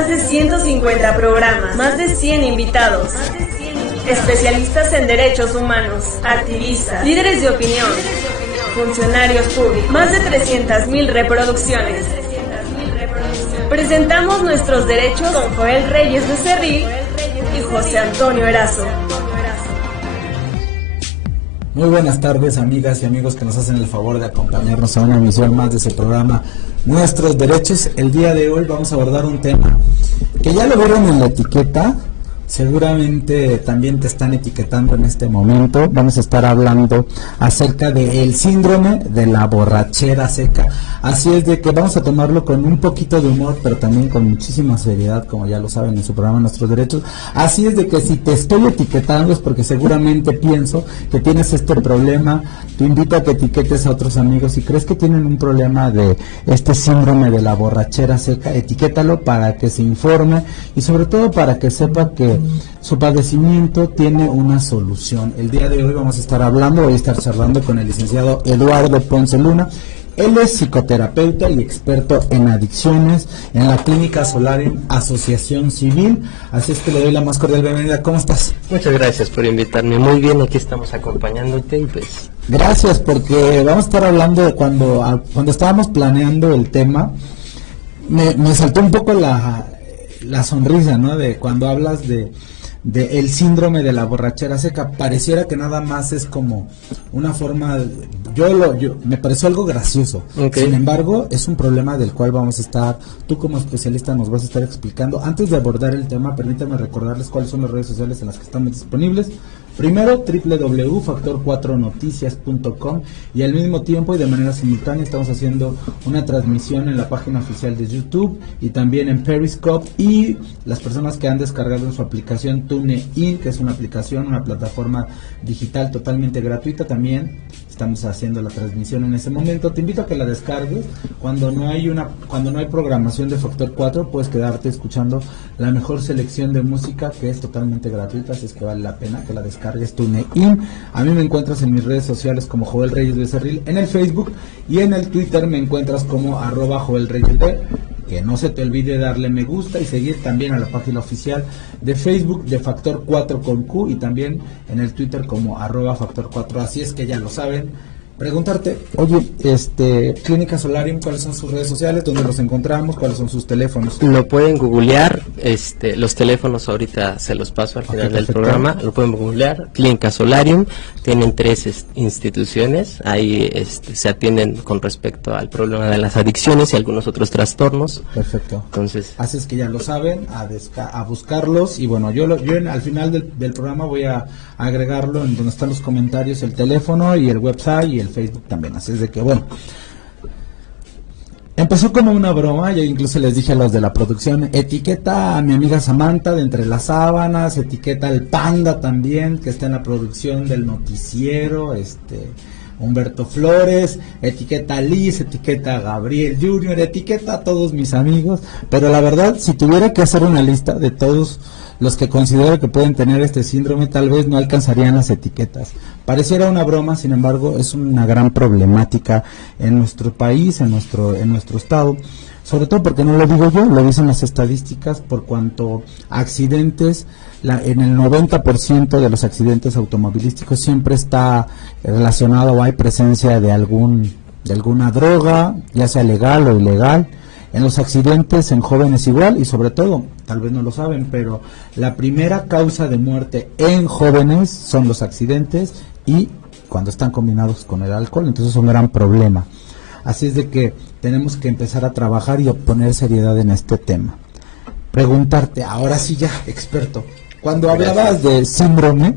Más de 150 programas, más de 100 invitados, especialistas en derechos humanos, activistas, líderes de opinión, funcionarios públicos, más de 300,000 reproducciones. Presentamos nuestros derechos con Joel Reyes Becerril y José Antonio Erazo. Muy buenas tardes, amigas y amigos que nos hacen el favor de acompañarnos a una emisión más de ese programa Nuestros Derechos. El día de hoy vamos a abordar un tema que ya lo vieron en la etiqueta, seguramente también te están etiquetando en este momento. Vamos a estar hablando acerca del síndrome de la borrachera seca. Así es de que vamos a tomarlo con un poquito de humor, pero también con muchísima seriedad, como ya lo saben en su programa Nuestros Derechos. Así es de que si te estoy etiquetando es porque seguramente pienso que tienes este problema. Te invito a que etiquetes a otros amigos. Si crees que tienen un problema de este síndrome de la borrachera seca, etiquétalo para que se informe y sobre todo para que sepa que su padecimiento tiene una solución. El día de hoy voy a estar charlando con el licenciado Eduardo Ponce Luna. Él es psicoterapeuta y experto en adicciones en la Clínica Solarium Asociación Civil. Así es que le doy la más cordial bienvenida. ¿Cómo estás? Muchas gracias por invitarme. Muy bien, aquí estamos acompañándote y pues... Gracias, porque vamos a estar hablando de cuando estábamos planeando el tema, me saltó un poco la sonrisa, ¿no? De cuando hablas de el síndrome de la borrachera seca. Pareciera que nada más es como una forma, me pareció algo gracioso. Okay. Sin embargo, es un problema del cual vamos a estar, tú como especialista nos vas a estar explicando. Antes de abordar el tema, permítame recordarles cuáles son las redes sociales en las que estamos disponibles. Primero, www.factor4noticias.com, y al mismo tiempo y de manera simultánea estamos haciendo una transmisión en la página oficial de YouTube y también en Periscope, y las personas que han descargado en su aplicación TuneIn, que es una aplicación, una plataforma digital totalmente gratuita, también estamos haciendo la transmisión en ese momento. Te invito a que la descargues. Cuando no hay programación de Factor 4, puedes quedarte escuchando la mejor selección de música, que es totalmente gratuita, así es que vale la pena que la descargues. TuneIn. A mí me encuentras en mis redes sociales como Joel Reyes Becerril en el Facebook, y en el Twitter me encuentras como @JoelReyesB. Que no se te olvide darle me gusta y seguir también a la página oficial de Facebook de Factor 4 con Q, y también en el Twitter como @Factor4. Así es que ya lo saben. Preguntarte, oye, Clínica Solarium, ¿cuáles son sus redes sociales? ¿Dónde los encontramos? ¿Cuáles son sus teléfonos? Lo pueden googlear, los teléfonos ahorita se los paso al final del programa. Lo pueden googlear, Clínica Solarium. Tienen 3 instituciones, ahí se atienden con respecto al problema de las adicciones y algunos otros trastornos. Perfecto. Entonces, así es que ya lo saben, a buscarlos. Y bueno, yo al final del programa voy a agregarlo en donde están los comentarios, el teléfono y el website y el Facebook también. Así es de que bueno, empezó como una broma. Yo incluso les dije a los de la producción, etiqueta a mi amiga Samantha de Entre las Sábanas, etiqueta al Panda también, que está en la producción del noticiero, Humberto Flores, etiqueta a Liz, etiqueta a Gabriel Junior, etiqueta a todos mis amigos. Pero la verdad, si tuviera que hacer una lista de todos los que considero que pueden tener este síndrome, tal vez no alcanzarían las etiquetas. Pareciera una broma, sin embargo, es una gran problemática en nuestro país, en nuestro estado, sobre todo porque no lo digo yo, lo dicen las estadísticas, por cuanto accidentes, en el 90% de los accidentes automovilísticos siempre está relacionado o hay presencia de alguna droga, ya sea legal o ilegal. En los accidentes en jóvenes igual, y sobre todo, tal vez no lo saben, pero la primera causa de muerte en jóvenes son los accidentes, y cuando están combinados con el alcohol, entonces es un gran problema. Así es de que tenemos que empezar a trabajar y a poner seriedad en este tema. Preguntarte, ahora sí ya, experto, cuando hablabas de síndrome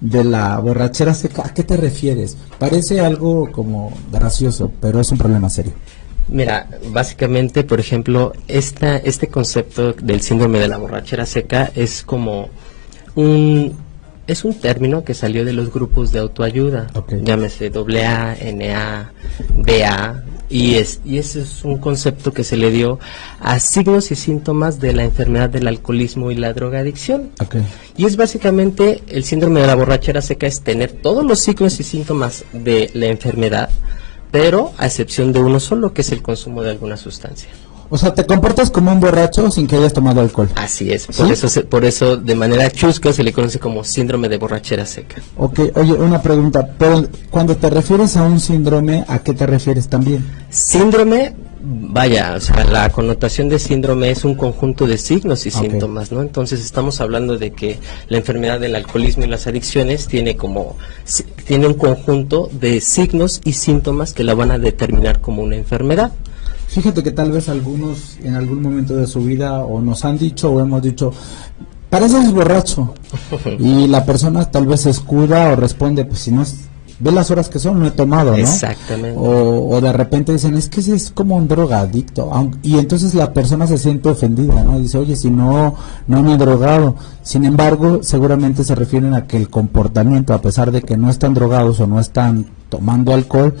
de la borrachera seca, ¿a qué te refieres? Parece algo como gracioso, pero es un problema serio. mira, básicamente, por ejemplo, este concepto del síndrome de la borrachera seca es como es un término que salió de los grupos de autoayuda, okay. Llámese AA, NA, BA, y ese es un concepto que se le dio a signos y síntomas de la enfermedad del alcoholismo y la drogadicción. Okay. Y es básicamente el síndrome de la borrachera seca, es tener todos los signos y síntomas de la enfermedad, pero a excepción de uno solo, que es el consumo de alguna sustancia. O sea, te comportas como un borracho sin que hayas tomado alcohol. Así es, ¿Sí? por eso de manera chusca se le conoce como síndrome de borrachera seca. Ok, oye, una pregunta, pero cuando te refieres a un síndrome, ¿a qué te refieres también? Síndrome, vaya, o sea, la connotación de síndrome es un conjunto de signos y síntomas, ¿no? Entonces estamos hablando de que la enfermedad del alcoholismo y las adicciones tiene un conjunto de signos y síntomas que la van a determinar como una enfermedad. Fíjate que tal vez algunos en algún momento de su vida o nos han dicho o hemos dicho, pareces borracho, y la persona tal vez se escuda o responde, pues si no ve las horas que son, no he tomado, ¿no? Exactamente. O de repente dicen, es que es como un drogadicto, y entonces la persona se siente ofendida, ¿no? Dice, oye, si no me he drogado. Sin embargo, seguramente se refieren a que el comportamiento, a pesar de que no están drogados o no están tomando alcohol,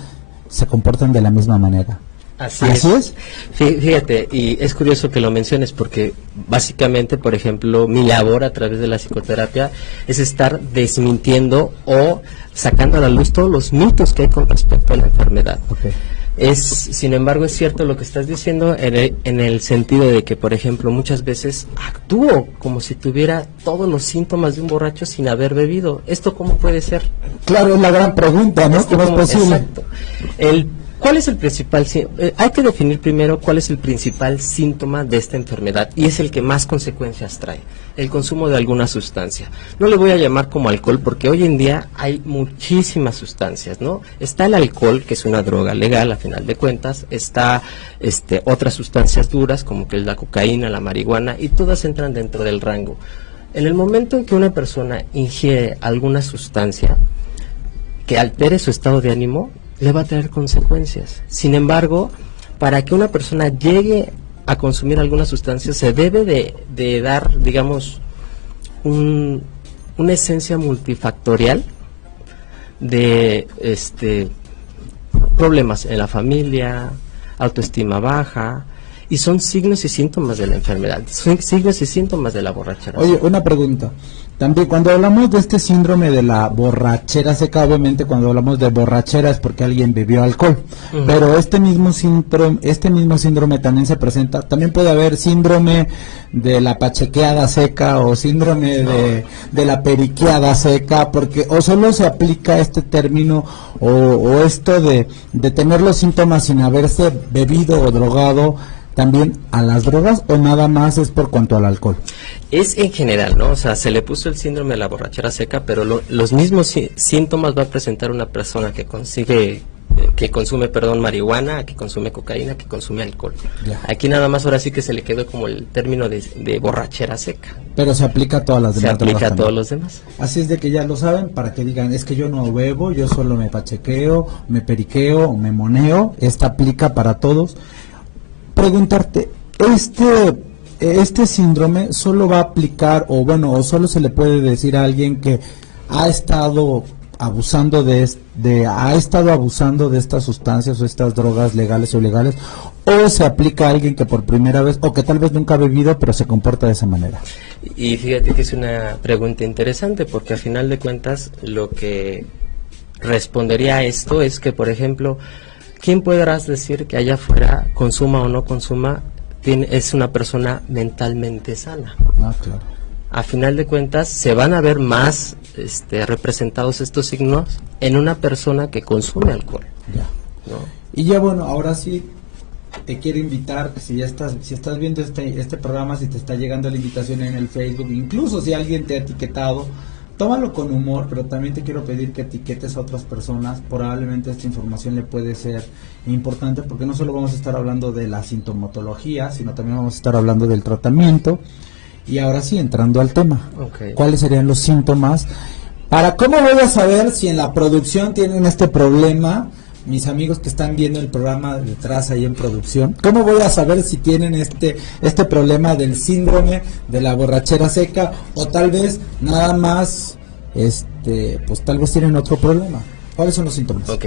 se comportan de la misma manera. Así es. Fíjate, y es curioso que lo menciones porque básicamente, por ejemplo, mi labor a través de la psicoterapia es estar desmintiendo o sacando a la luz todos los mitos que hay con respecto a la enfermedad. Okay. Sin embargo, es cierto lo que estás diciendo en el sentido de que, por ejemplo, muchas veces actúo como si tuviera todos los síntomas de un borracho sin haber bebido. ¿Esto cómo puede ser? Claro, es la gran pregunta, ¿no? ¿Cómo es posible? Exacto. ¿Cuál es el principal? Hay que definir primero cuál es el principal síntoma de esta enfermedad y es el que más consecuencias trae, el consumo de alguna sustancia. No le voy a llamar como alcohol porque hoy en día hay muchísimas sustancias, ¿no? Está el alcohol, que es una droga legal a final de cuentas, está otras sustancias duras como que es la cocaína, la marihuana y todas entran dentro del rango. En el momento en que una persona ingiere alguna sustancia que altere su estado de ánimo, le va a traer consecuencias. Sin embargo, para que una persona llegue a consumir alguna sustancia, se debe de dar, digamos, una esencia multifactorial de problemas en la familia, autoestima baja, y son signos y síntomas de la enfermedad, son signos y síntomas de la borrachera. Oye, una pregunta. También cuando hablamos de este síndrome de la borrachera seca, obviamente cuando hablamos de borrachera es porque alguien bebió alcohol, pero este mismo síndrome también se presenta, también puede haber síndrome de la pachequeada seca o síndrome de la periqueada seca, porque o solo se aplica este término o esto de tener los síntomas sin haberse bebido o drogado también a las drogas, o nada más es por cuanto al alcohol. Es en general, ¿no? O sea, se le puso el síndrome de la borrachera seca, pero los mismos síntomas va a presentar una persona que consume marihuana, que consume cocaína, que consume alcohol. Ya. Aquí nada más ahora sí que se le quedó como el término de borrachera seca. Pero se aplica a todas las demás. Se aplica a todos los demás. Así es de que ya lo saben, para que digan, es que yo no bebo, yo solo me pachequeo, me periqueo, o me moneo. Esta aplica para todos. Preguntarte, este síndrome solo va a aplicar, o solo se le puede decir a alguien que ha estado abusando de estas sustancias o estas drogas legales o ilegales, o se aplica a alguien que por primera vez o que tal vez nunca ha bebido pero se comporta de esa manera. Y fíjate que es una pregunta interesante porque a final de cuentas lo que respondería a esto es que, por ejemplo, ¿quién podrás decir que allá afuera, consuma o no consuma, es una persona mentalmente sana? Ah, claro. A final de cuentas, se van a ver más representados estos signos en una persona que consume alcohol. Ya. ¿No? Y ya bueno, ahora sí te quiero invitar, si estás viendo este programa, si te está llegando la invitación en el Facebook, incluso si alguien te ha etiquetado, tómalo con humor, pero también te quiero pedir que etiquetes a otras personas. Probablemente esta información le puede ser importante porque no solo vamos a estar hablando de la sintomatología, sino también vamos a estar hablando del tratamiento. Y ahora sí, entrando al tema, okay. ¿Cuáles serían los síntomas? ¿Cómo voy a saber si en la producción tienen este problema? Mis amigos que están viendo el programa detrás ahí en producción, ¿cómo voy a saber si tienen este problema del síndrome de la borrachera seca? O tal vez nada más, pues tal vez tienen otro problema. ¿Cuáles son los síntomas? Ok,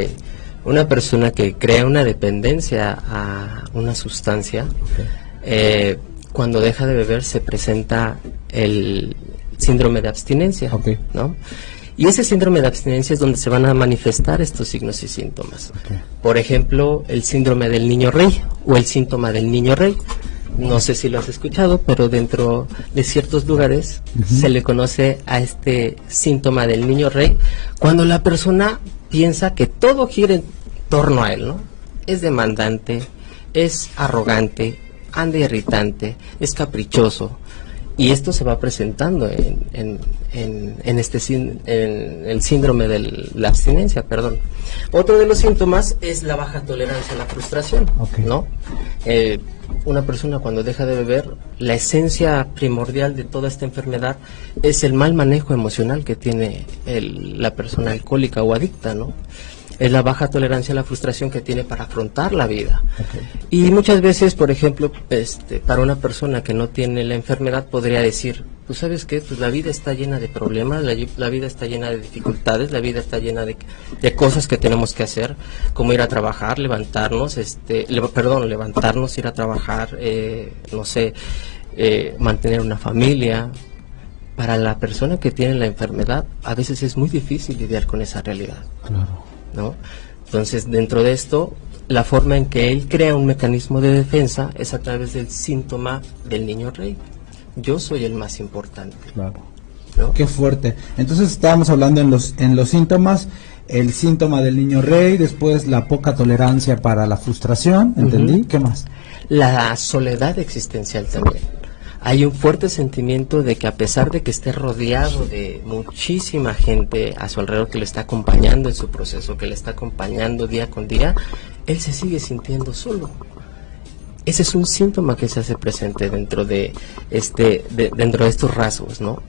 una persona que crea una dependencia a una sustancia, okay. Cuando deja de beber se presenta el síndrome de abstinencia, okay. ¿no? Y ese síndrome de abstinencia es donde se van a manifestar estos signos y síntomas. Okay. Por ejemplo, el síndrome del niño rey. o el síntoma del niño rey. No sé si lo has escuchado, pero dentro de ciertos lugares se le conoce a este síntoma del niño rey cuando la persona piensa que todo gira en torno a él, ¿no? Es demandante, es arrogante, anda irritante, es caprichoso, y esto se va presentando en el síndrome de la abstinencia, perdón. Otro de los síntomas es la baja tolerancia a la frustración, ¿no? Una persona cuando deja de beber, la esencia primordial de toda esta enfermedad es el mal manejo emocional que tiene la persona alcohólica o adicta, ¿no? Es la baja tolerancia a la frustración que tiene para afrontar la vida. Y muchas veces, por ejemplo, para una persona que no tiene la enfermedad podría decir, pues ¿sabes qué? Pues la vida está llena de problemas, la vida está llena de dificultades, la vida está llena de cosas que tenemos que hacer, como ir a trabajar, levantarnos, levantarnos, ir a trabajar, no sé, mantener una familia. Para la persona que tiene la enfermedad, a veces es muy difícil lidiar con esa realidad. Claro. ¿No? Entonces, dentro de esto, la forma en que él crea un mecanismo de defensa es a través del síntoma del niño rey. Yo soy el más importante. Claro. ¿No? Qué fuerte. Entonces estábamos hablando en los síntomas, el síntoma del niño rey, después la poca tolerancia para la frustración, ¿entendí? ¿Qué más? La soledad existencial también. Hay un fuerte sentimiento de que a pesar de que esté rodeado de muchísima gente a su alrededor que le está acompañando en su proceso, que le está acompañando día con día, él se sigue sintiendo solo. Ese es un síntoma que se hace presente dentro de dentro de estos rasgos, ¿no?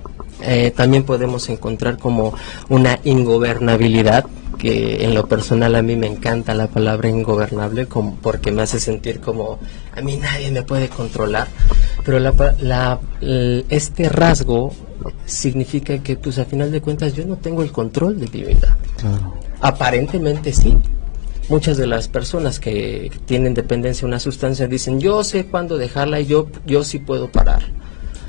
También podemos encontrar como una ingobernabilidad, que en lo personal a mí me encanta la palabra ingobernable, porque me hace sentir como a mí nadie me puede controlar, pero este rasgo significa que pues a final de cuentas yo no tengo el control de mi vida. Claro. Aparentemente sí. Muchas de las personas que tienen dependencia a una sustancia dicen, yo sé cuándo dejarla y yo sí puedo parar.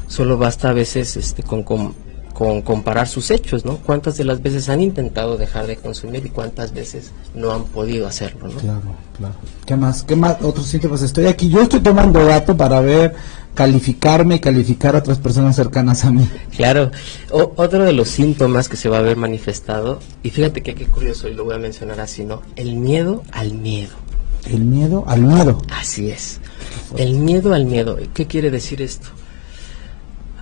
Solo basta a veces con comparar sus hechos, ¿no? ¿Cuántas de las veces han intentado dejar de consumir y cuántas veces no han podido hacerlo, ¿no? Claro, claro. ¿Qué más? ¿Qué más? Otros síntomas. Yo estoy tomando datos para ver, calificarme y calificar a otras personas cercanas a mí. Claro. Otro de los síntomas que se va a ver manifestado, y fíjate que qué curioso, y lo voy a mencionar así, ¿no? El miedo al miedo. ¿El miedo al miedo? Así es. El miedo al miedo. ¿Qué quiere decir esto?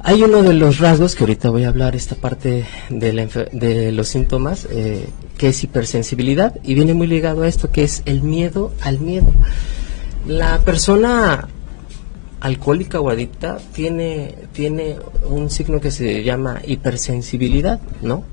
Hay uno de los rasgos, que ahorita voy a hablar esta parte de los síntomas, que es hipersensibilidad, y viene muy ligado a esto, que es el miedo al miedo. La persona alcohólica o adicta tiene un signo que se llama hipersensibilidad, ¿no?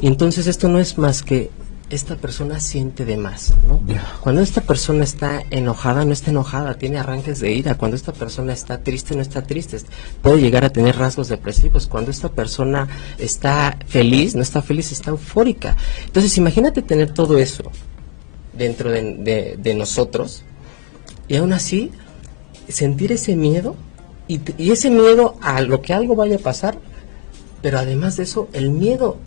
Y entonces esto no es más que esta persona siente de más, ¿no? Cuando esta persona está enojada, no está enojada, tiene arranques de ira. Cuando esta persona está triste, no está triste, puede llegar a tener rasgos depresivos. Cuando esta persona está feliz, no está feliz, está eufórica. Entonces imagínate tener todo eso dentro de nosotros, y aún así sentir ese miedo, y ese miedo a lo que algo vaya a pasar, pero además de eso, el miedo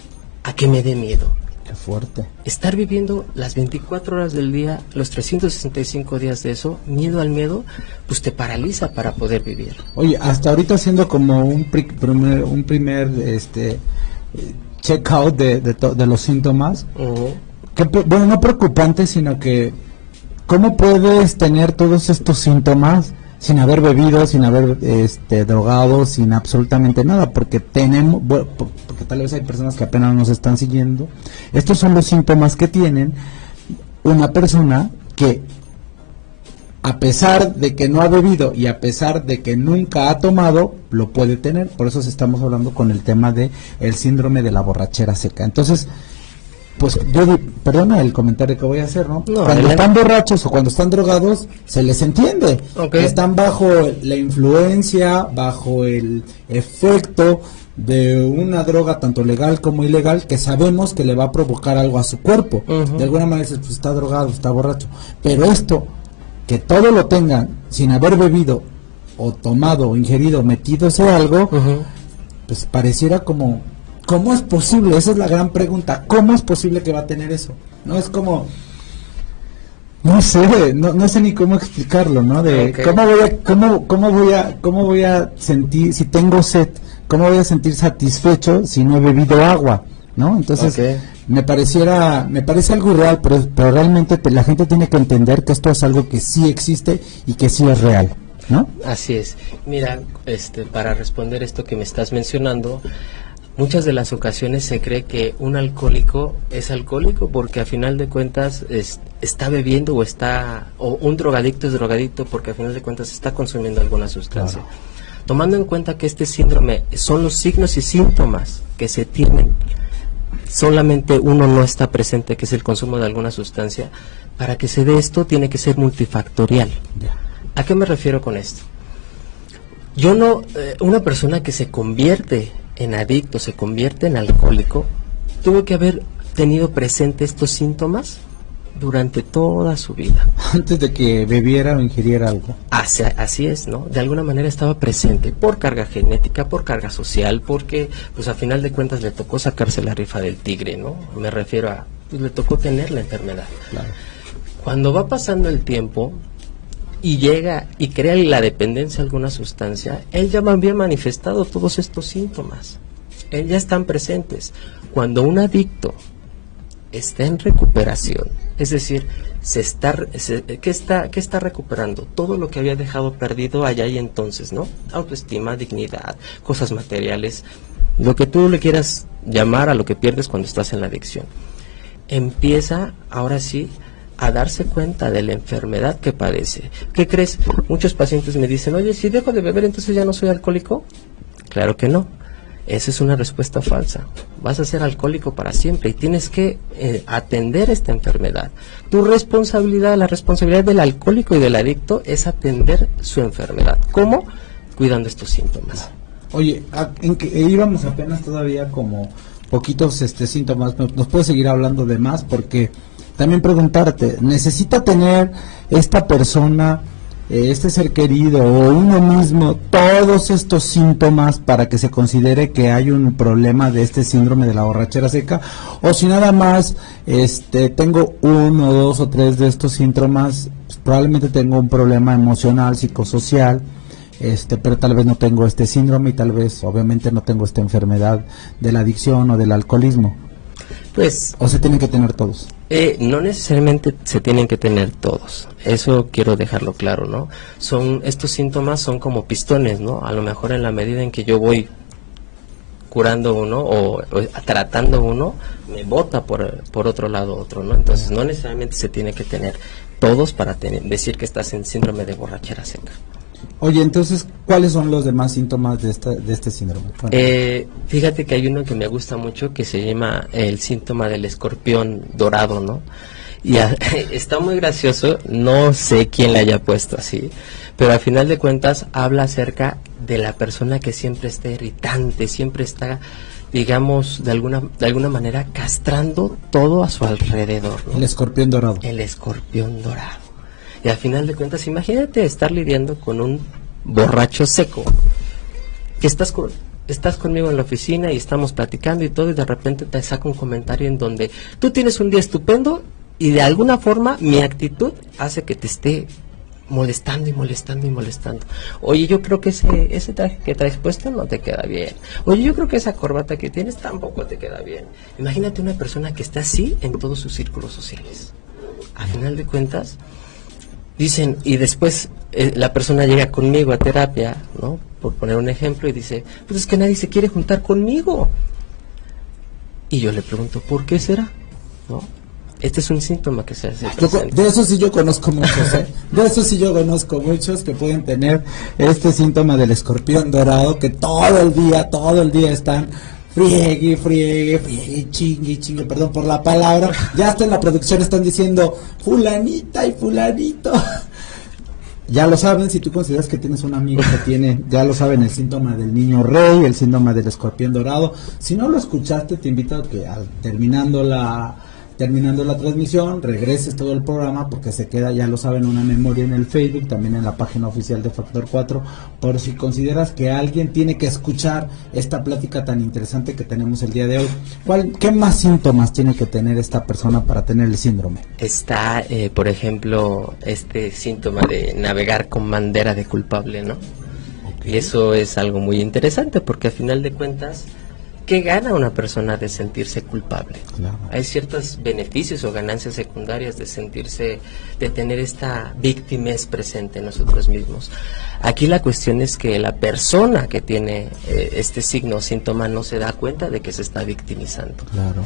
a que me dé miedo. Qué fuerte. Estar viviendo las 24 horas del día, los 365 días de eso, miedo al miedo, pues te paraliza para poder vivir. Oye, hasta ahorita haciendo como un primer check out de los síntomas, bueno, no preocupante, sino que ¿cómo puedes tener todos estos síntomas sin haber bebido, sin haber drogado, sin absolutamente nada? Porque porque tal vez hay personas que apenas nos están siguiendo. Estos son los síntomas que tienen una persona que, a pesar de que no ha bebido y a pesar de que nunca ha tomado, lo puede tener. Por eso estamos hablando con el tema de el síndrome de la borrachera seca. Entonces, pues perdona el comentario que voy a hacer, ¿no? Cuando están borrachos o cuando están drogados, se les entiende. Están bajo la influencia, bajo el efecto de una droga tanto legal como ilegal, que sabemos que le va a provocar algo a su cuerpo. De alguna manera pues, está drogado, está borracho. Pero esto, que todo lo tengan sin haber bebido o tomado o ingerido, metidos en algo, pues pareciera como... ¿Cómo es posible? Esa es la gran pregunta. ¿Cómo es posible que va a tener eso? No es como... No sé, no sé ni cómo explicarlo, ¿no? De Okay. cómo voy a sentir si tengo sed, cómo voy a sentir satisfecho si no he bebido agua, ¿no? Entonces, Okay. me parece algo irreal, pero realmente la gente tiene que entender que esto es algo que sí existe y que sí es real, ¿no? Así es. Mira, para responder esto que me estás mencionando, muchas de las ocasiones se cree que un alcohólico es alcohólico porque a final de cuentas está bebiendo o un drogadicto es drogadicto porque a final de cuentas está consumiendo alguna sustancia. Claro. Tomando en cuenta que este síndrome son los signos y síntomas que se tienen, solamente uno no está presente, que es el consumo de alguna sustancia. Para que se dé esto tiene que ser multifactorial. Ya. ¿A qué me refiero con esto? Una persona que se convierte en adicto, se convierte en alcohólico, tuvo que haber tenido presente estos síntomas durante toda su vida. Antes de que bebiera o ingiriera algo. Así es, ¿no? De alguna manera estaba presente por carga genética, por carga social, porque pues a final de cuentas le tocó sacarse la rifa del tigre, ¿no? Me refiero a, pues le tocó tener la enfermedad. Claro. Cuando va pasando el tiempo y llega y crea la dependencia a alguna sustancia, él ya había manifestado todos estos síntomas. Él ya están presentes. Cuando un adicto está en recuperación, es decir, ¿qué está recuperando? Todo lo que había dejado perdido allá y entonces, ¿no? Autoestima, dignidad, cosas materiales, lo que tú le quieras llamar a lo que pierdes cuando estás en la adicción. Empieza, ahora sí, a darse cuenta de la enfermedad que padece. ¿Qué crees? Muchos pacientes me dicen, oye, si dejo de beber, entonces ya no soy alcohólico. Claro que no. Esa es una respuesta falsa. Vas a ser alcohólico para siempre y tienes que atender esta enfermedad. Tu responsabilidad, la responsabilidad del alcohólico y del adicto es atender su enfermedad. ¿Cómo? Cuidando estos síntomas. Oye, en que íbamos apenas todavía como poquitos síntomas. ¿Nos puedes seguir hablando de más? Porque también preguntarte, ¿necesita tener esta persona, este ser querido o uno mismo todos estos síntomas para que se considere que hay un problema de este síndrome de la borrachera seca? O si nada más tengo uno, dos o tres de estos síntomas, pues probablemente tengo un problema emocional, psicosocial, pero tal vez no tengo este síndrome y tal vez obviamente no tengo esta enfermedad de la adicción o del alcoholismo. Pues, ¿O se tienen que tener todos? No necesariamente se tienen que tener todos. Eso quiero dejarlo claro, ¿no? Estos síntomas son como pistones, ¿no? A lo mejor en la medida en que yo voy curando uno o tratando uno, me bota por otro lado otro, ¿no? Entonces no necesariamente se tiene que tener todos para decir que estás en síndrome de borrachera seca. Oye, entonces, ¿cuáles son los demás síntomas de este síndrome? Bueno. Fíjate que hay uno que me gusta mucho que se llama el síntoma del escorpión dorado, ¿no? Y está muy gracioso, no sé quién le haya puesto así, pero al final de cuentas habla acerca de la persona que siempre está irritante, siempre está, digamos, de alguna manera castrando todo a su alrededor, ¿no? El escorpión dorado. El escorpión dorado. Y al final de cuentas, imagínate estar lidiando con un borracho seco, que estás conmigo en la oficina y estamos platicando y todo, y de repente te saca un comentario en donde tú tienes un día estupendo y de alguna forma mi actitud hace que te esté molestando y molestando y molestando. Oye, yo creo que ese traje que traes puesto no te queda bien. Oye, yo creo que esa corbata que tienes tampoco te queda bien. Imagínate una persona que está así en todos sus círculos sociales. Al final de cuentas, dicen, y después la persona llega conmigo a terapia, ¿no? Por poner un ejemplo, y dice, pues es que nadie se quiere juntar conmigo. Y yo le pregunto, ¿por qué será? ¿No? Este es un síntoma que se hace presente. De eso sí yo conozco muchos, ¿eh? De eso sí yo conozco muchos que pueden tener este síntoma del escorpión dorado, que todo el día están friegue, chingue, perdón por la palabra, ya hasta en la producción están diciendo fulanita y fulanito. Ya lo saben, si tú consideras que tienes un amigo que tiene, ya lo saben, el síntoma del niño rey, el síntoma del escorpión dorado. Si no lo escuchaste, te invito a que terminando terminando la transmisión, regreses todo el programa porque se queda, ya lo saben, una memoria en el Facebook, también en la página oficial de Factor 4, por si consideras que alguien tiene que escuchar esta plática tan interesante que tenemos el día de hoy. ¿Qué más síntomas tiene que tener esta persona para tener el síndrome? Está, por ejemplo, este síntoma de navegar con bandera de culpable, ¿no? Okay. Y eso es algo muy interesante porque a final de cuentas, ¿qué gana una persona de sentirse culpable? Claro. Hay ciertos beneficios o ganancias secundarias de sentirse, de tener esta victimez presente en nosotros mismos. Aquí la cuestión es que la persona que tiene este signo o síntoma no se da cuenta de que se está victimizando. Claro.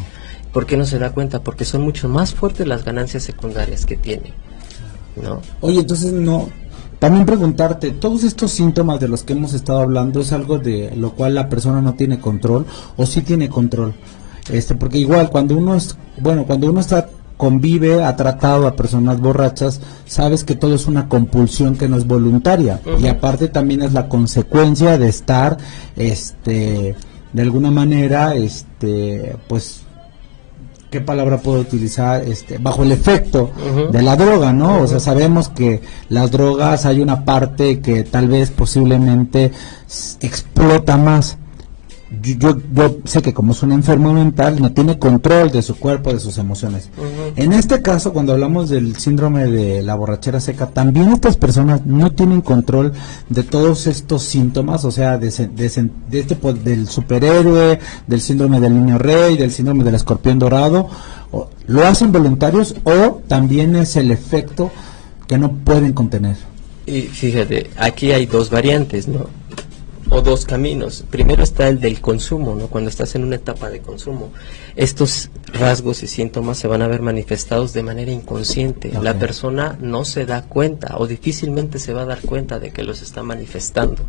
¿Por qué no se da cuenta? Porque son mucho más fuertes las ganancias secundarias que tiene, ¿no? Oye, entonces no... También preguntarte, ¿todos estos síntomas de los que hemos estado hablando es algo de lo cual la persona no tiene control o sí tiene control? Porque igual cuando uno convive, ha tratado a personas borrachas, sabes que todo es una compulsión que no es voluntaria. Uh-huh. Y aparte también es la consecuencia de estar, de alguna manera, pues... ¿qué palabra puedo utilizar? Bajo el efecto uh-huh. de la droga, ¿no? Uh-huh. O sea, sabemos que las drogas hay una parte que tal vez posiblemente explota más. Yo sé que como es un enfermo mental, no tiene control de su cuerpo, de sus emociones. Uh-huh. En este caso, cuando hablamos del síndrome de la borrachera seca, también estas personas no tienen control de todos estos síntomas, o sea, del superhéroe, del síndrome del niño rey, del síndrome del escorpión dorado. ¿Lo hacen voluntarios o también es el efecto que no pueden contener? Y fíjate, aquí hay dos variantes, ¿no? O dos caminos. Primero está el del consumo, ¿no? Cuando estás en una etapa de consumo, estos rasgos y síntomas se van a ver manifestados de manera inconsciente. Okay. La persona no se da cuenta o difícilmente se va a dar cuenta de que los está manifestando.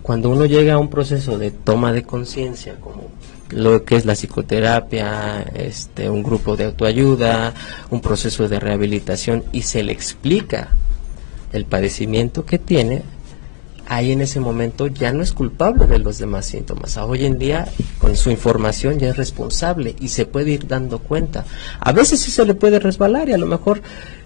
Cuando uno llega a un proceso de toma de conciencia, como lo que es la psicoterapia, un grupo de autoayuda, un proceso de rehabilitación, y se le explica el padecimiento que tiene, ahí en ese momento ya no es culpable de los demás síntomas. Hoy en día, con su información, ya es responsable y se puede ir dando cuenta. A veces sí se le puede resbalar y a lo mejor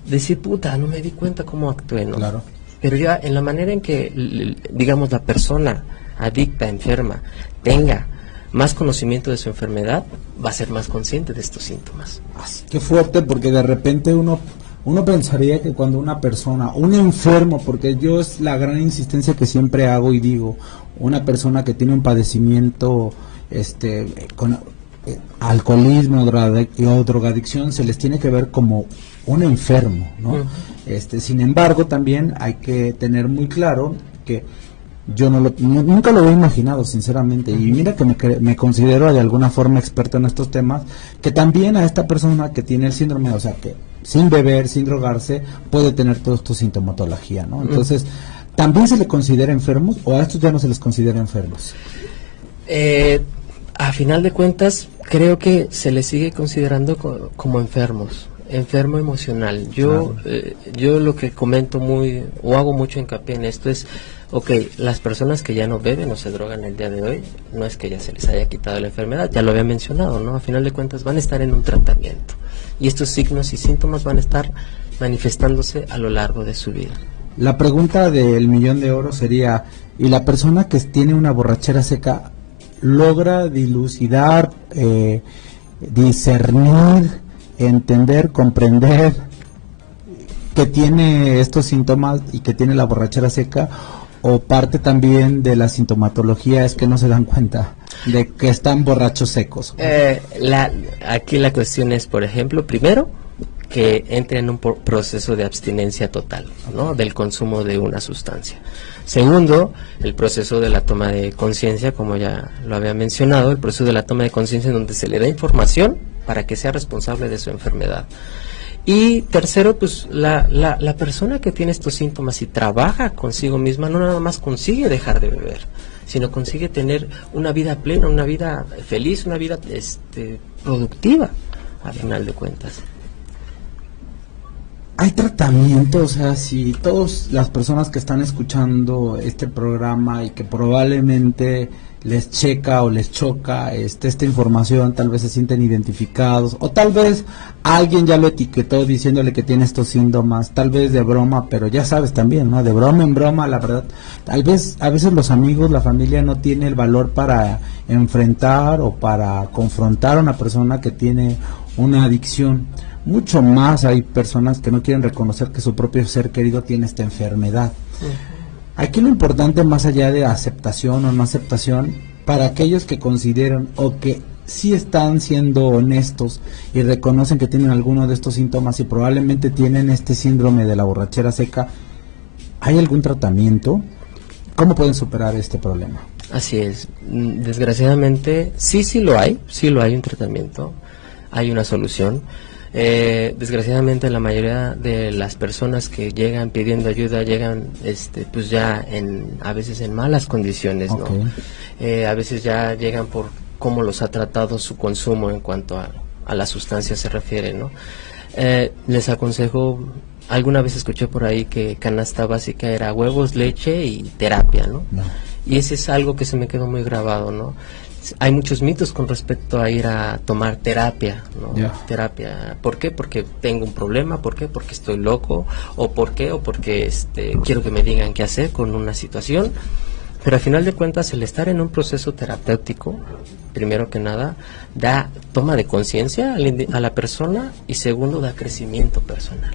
decir, puta, no me di cuenta cómo actué, ¿no? Claro. Pero ya en la manera en que, digamos, la persona adicta, enferma, tenga más conocimiento de su enfermedad, va a ser más consciente de estos síntomas. Qué fuerte, porque de repente uno pensaría que cuando una persona, un enfermo, porque yo es la gran insistencia que siempre hago y digo, una persona que tiene un padecimiento con alcoholismo o drogadicción, se les tiene que ver como un enfermo, ¿no? Uh-huh. Sin embargo, también hay que tener muy claro que yo nunca lo había imaginado, sinceramente, y mira que me considero de alguna forma experto en estos temas, que también a esta persona que tiene el síndrome, o sea, que sin beber, sin drogarse, puede tener toda esta sintomatología, ¿no? Entonces, ¿también se le considera enfermos o a estos ya no se les considera enfermos? A final de cuentas, creo que se les sigue considerando como enfermos. Enfermo emocional. Yo lo que comento o hago mucho hincapié en esto es, las personas que ya no beben o se drogan el día de hoy, no es que ya se les haya quitado la enfermedad, ya lo había mencionado, ¿no? A final de cuentas van a estar en un tratamiento y estos signos y síntomas van a estar manifestándose a lo largo de su vida. La pregunta del millón de oro sería, ¿y la persona que tiene una borrachera seca logra dilucidar, discernir, entender, comprender que tiene estos síntomas y que tiene la borrachera seca, o parte también de la sintomatología es que no se dan cuenta de que están borrachos secos? Aquí la cuestión es, por ejemplo, primero, que entre en un proceso de abstinencia total, ¿no? Del consumo de una sustancia. Segundo, el proceso de la toma de conciencia, como ya lo había mencionado, el proceso de la toma de conciencia en donde se le da información para que sea responsable de su enfermedad. Y tercero, pues la persona que tiene estos síntomas y trabaja consigo misma, no nada más consigue dejar de beber, sino consigue tener una vida plena, una vida feliz, una vida productiva, al final de cuentas. ¿Hay tratamiento? O sea, si todas las personas que están escuchando este programa y que probablemente les checa o les choca esta información, tal vez se sienten identificados, o tal vez alguien ya lo etiquetó diciéndole que tiene estos síntomas, tal vez de broma, pero ya sabes también, ¿no? De broma en broma, la verdad, a veces los amigos, la familia no tiene el valor para enfrentar o para confrontar a una persona que tiene una adicción. Mucho más hay personas que no quieren reconocer que su propio ser querido tiene esta enfermedad. Aquí lo importante, más allá de aceptación o no aceptación, para aquellos que consideran o que sí están siendo honestos y reconocen que tienen alguno de estos síntomas y probablemente tienen este síndrome de la borrachera seca, ¿hay algún tratamiento? ¿Cómo pueden superar este problema? Así es, desgraciadamente sí lo hay un tratamiento, hay una solución. Desgraciadamente la mayoría de las personas que llegan pidiendo ayuda llegan pues ya a veces en malas condiciones, ¿no? A veces ya llegan por cómo los ha tratado su consumo en cuanto a la sustancia se refiere, ¿no? Les aconsejo, alguna vez escuché por ahí que canasta básica era huevos, leche y terapia, ¿no? Y ese es algo que se me quedó muy grabado, ¿no? Hay muchos mitos con respecto a ir a tomar terapia, ¿no? Terapia, ¿por qué? Porque tengo un problema, ¿por qué? Porque estoy loco, o ¿por qué? O porque quiero que me digan qué hacer con una situación. Pero al final de cuentas, el estar en un proceso terapéutico, primero que nada, da toma de conciencia a la persona y segundo, da crecimiento personal.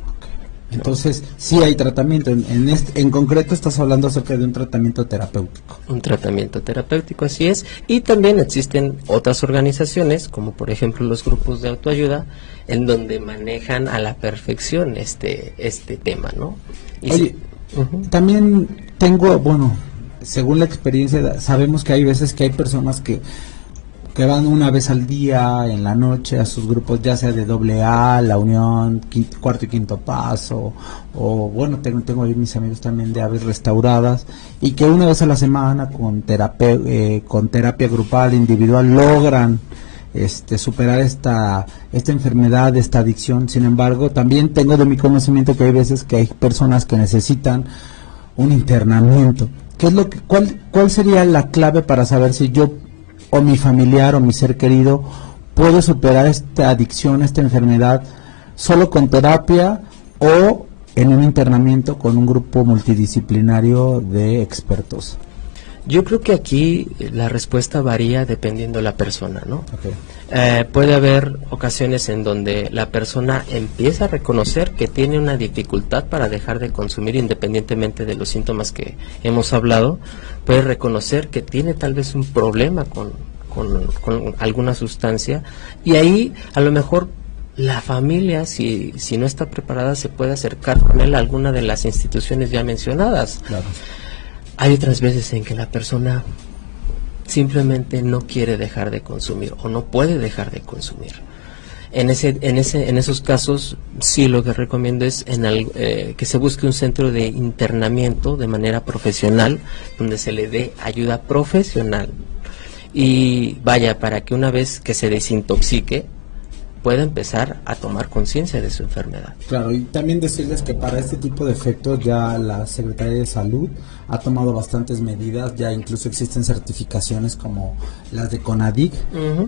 Entonces, sí hay tratamiento. En concreto estás hablando acerca de un tratamiento terapéutico. Un tratamiento terapéutico, así es. Y también existen otras organizaciones, como por ejemplo los grupos de autoayuda, en donde manejan a la perfección este tema, ¿no? Y oye, también tengo, según la experiencia, sabemos que hay veces que hay personas que van una vez al día, en la noche, a sus grupos, ya sea de AA, La Unión, Cuarto y Quinto Paso, o tengo ahí mis amigos también de Aves Restauradas, y que una vez a la semana con terapia grupal, individual, logran superar esta enfermedad, esta adicción. Sin embargo, también tengo de mi conocimiento que hay veces que hay personas que necesitan un internamiento. ¿Cuál sería la clave para saber si yo o mi familiar o mi ser querido puede superar esta adicción, esta enfermedad, solo con terapia o en un internamiento con un grupo multidisciplinario de expertos? Yo creo que aquí la respuesta varía dependiendo de la persona, ¿no? Puede haber ocasiones en donde la persona empieza a reconocer que tiene una dificultad para dejar de consumir, independientemente de los síntomas que hemos hablado. Puede reconocer que tiene tal vez un problema con alguna sustancia, y ahí a lo mejor la familia, si no está preparada, se puede acercar con él a alguna de las instituciones ya mencionadas. Claro. Hay otras veces en que la persona simplemente no quiere dejar de consumir o no puede dejar de consumir. En esos casos, sí, lo que recomiendo es que se busque un centro de internamiento de manera profesional, donde se le dé ayuda profesional. Y vaya, para que una vez que se desintoxique, pueda empezar a tomar conciencia de su enfermedad. Claro, y también decirles que para este tipo de efectos ya la Secretaría de Salud ha tomado bastantes medidas, ya incluso existen certificaciones como las de CONADIC,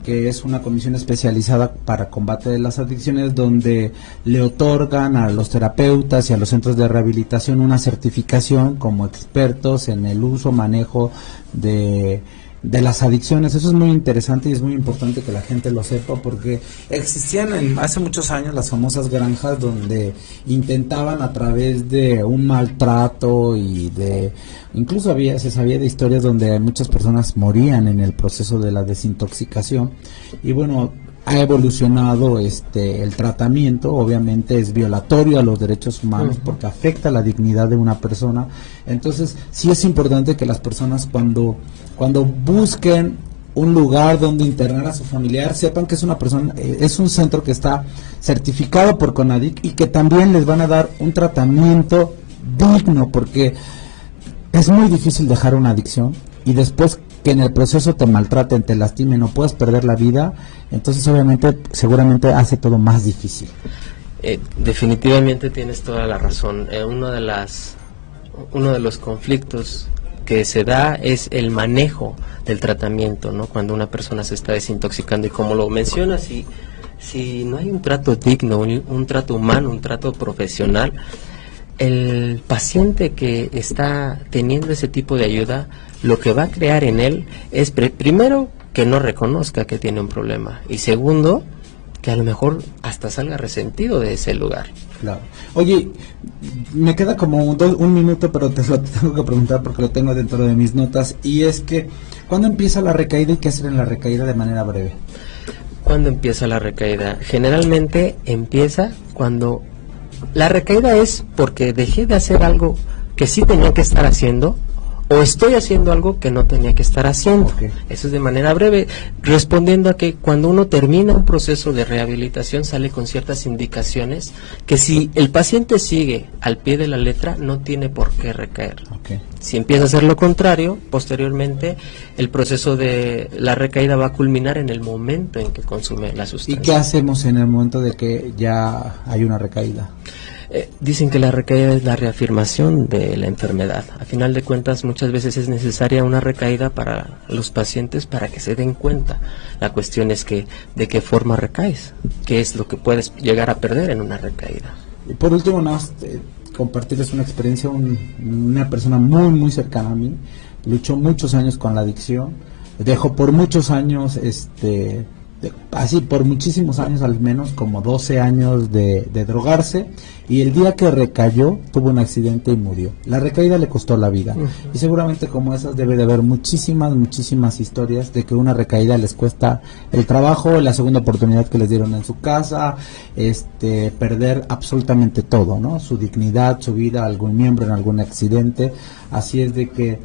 que es una comisión especializada para combate de las adicciones, donde le otorgan a los terapeutas y a los centros de rehabilitación una certificación como expertos en el uso, manejo de las adicciones. Eso es muy interesante y es muy importante que la gente lo sepa, porque existían hace muchos años las famosas granjas donde intentaban a través de un maltrato incluso se sabía de historias donde muchas personas morían en el proceso de la desintoxicación. Y ha evolucionado el tratamiento. Obviamente es violatorio a los derechos humanos porque afecta la dignidad de una persona. Entonces sí es importante que las personas cuando busquen un lugar donde internar a su familiar, sepan que es un centro que está certificado por CONADIC y que también les van a dar un tratamiento digno, porque es muy difícil dejar una adicción y después que en el proceso te maltraten, te lastimen o puedas perder la vida. Entonces seguramente hace todo más difícil. Definitivamente tienes toda la razón. Uno de los conflictos que se da es el manejo del tratamiento, ¿no? Cuando una persona se está desintoxicando, y como lo mencionas, si no hay un trato digno, un trato humano, un trato profesional, el paciente que está teniendo ese tipo de ayuda, lo que va a crear en él es primero que no reconozca que tiene un problema, y segundo, que a lo mejor hasta salga resentido de ese lugar. Claro. Oye, me queda como un minuto, pero te lo tengo que preguntar porque lo tengo dentro de mis notas, y es que, ¿cuándo empieza la recaída y qué hacer en la recaída de manera breve? ¿Cuándo empieza la recaída? Generalmente empieza cuando la recaída es porque dejé de hacer algo que sí tenía que estar haciendo, o estoy haciendo algo que no tenía que estar haciendo. Okay. Eso es de manera breve, respondiendo a que cuando uno termina un proceso de rehabilitación sale con ciertas indicaciones que si el paciente sigue al pie de la letra no tiene por qué recaer. Okay. Si empieza a hacer lo contrario, posteriormente el proceso de la recaída va a culminar en el momento en que consume la sustancia. ¿Y qué hacemos en el momento de que ya hay una recaída? Dicen que la recaída es la reafirmación de la enfermedad. A final de cuentas, muchas veces es necesaria una recaída para los pacientes para que se den cuenta. La cuestión es que de qué forma recaes, qué es lo que puedes llegar a perder en una recaída. Y por último, nada más compartirles una experiencia. Una persona muy, muy cercana a mí luchó muchos años con la adicción, dejó por muchos años, así por muchísimos años, al menos como 12 años de drogarse, y el día que recayó tuvo un accidente y murió. La recaída le costó la vida. Y seguramente como esas debe de haber muchísimas historias de que una recaída les cuesta el trabajo, la segunda oportunidad que les dieron en su casa, perder absolutamente todo, ¿no? Su dignidad, su vida, algún miembro en algún accidente. Así es de que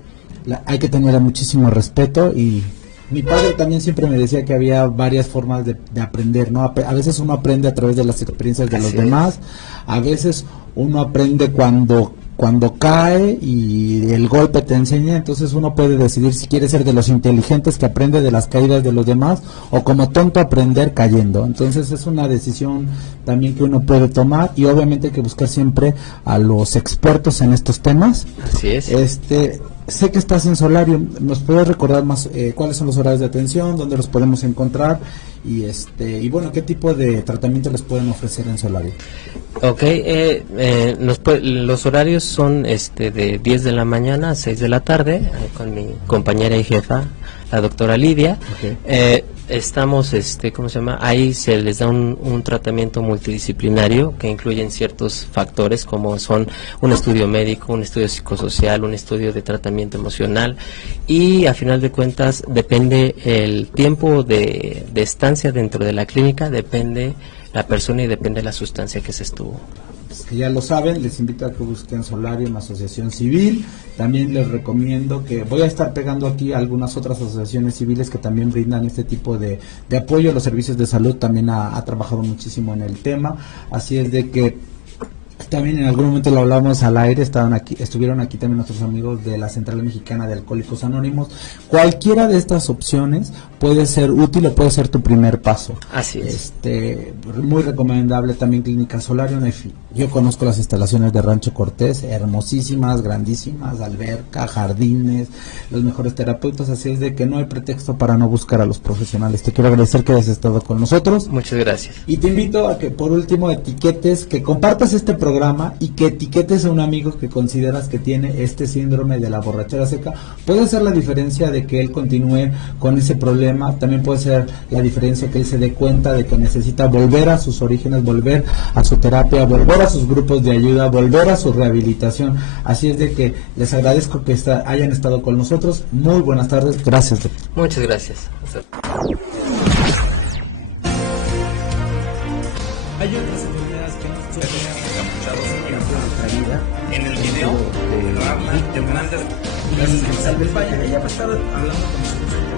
hay que tener muchísimo respeto. Y mi padre también siempre me decía que había varias formas de aprender, ¿no? A veces uno aprende a través de las experiencias de los demás, a veces uno aprende cuando cae y el golpe te enseña, entonces uno puede decidir si quiere ser de los inteligentes que aprende de las caídas de los demás, o como tonto aprender cayendo. Entonces es una decisión también que uno puede tomar, y obviamente hay que buscar siempre a los expertos en estos temas. Así es. Sé que estás en Solarium, ¿nos puedes recordar más cuáles son los horarios de atención, dónde los podemos encontrar y bueno, qué tipo de tratamiento les pueden ofrecer en Solarium? Ok, los horarios son de 10 de la mañana a 6 de la tarde, con mi compañera y jefa, la doctora Lidia. Okay. Estamos, ¿cómo se llama? Ahí se les da un tratamiento multidisciplinario que incluyen ciertos factores como son un estudio médico, un estudio psicosocial, un estudio de tratamiento emocional, y a final de cuentas depende el tiempo de estancia dentro de la clínica, depende la persona y depende la sustancia que se estuvo. Que ya lo saben, les invito a que busquen Solarium Asociación Civil. También les recomiendo que voy a estar pegando aquí algunas otras asociaciones civiles que también brindan este tipo de apoyo a los servicios de salud. También ha trabajado muchísimo en el tema, así es de que también en algún momento lo hablamos al aire, estuvieron aquí también nuestros amigos de la Central Mexicana de Alcohólicos Anónimos. Cualquiera de estas opciones puede ser útil o puede ser tu primer paso. Así es. Muy recomendable también Clínica Solarium. Yo conozco las instalaciones de Rancho Cortés, hermosísimas, grandísimas, alberca, jardines, los mejores terapeutas, así es de que no hay pretexto para no buscar a los profesionales. Te quiero agradecer que hayas estado con nosotros. Muchas gracias. Y te invito a que por último etiquetes, que compartas este programa y que etiquetes a un amigo que consideras que tiene este síndrome de la borrachera seca. Puede ser la diferencia de que él continúe con ese problema, también puede ser la diferencia que él se dé cuenta de que necesita volver a sus orígenes, volver a su terapia, volver a sus grupos de ayuda, volver a su rehabilitación. Así es de que les agradezco que hayan estado con nosotros. Muy buenas tardes. Gracias, doctor. Muchas gracias. Hay otras enfermedades que no se ven encapuchados en nuestra vida. En el video de Ragnar Hernández, gracias a Isabel Valle, ella va a estar hablando con nosotros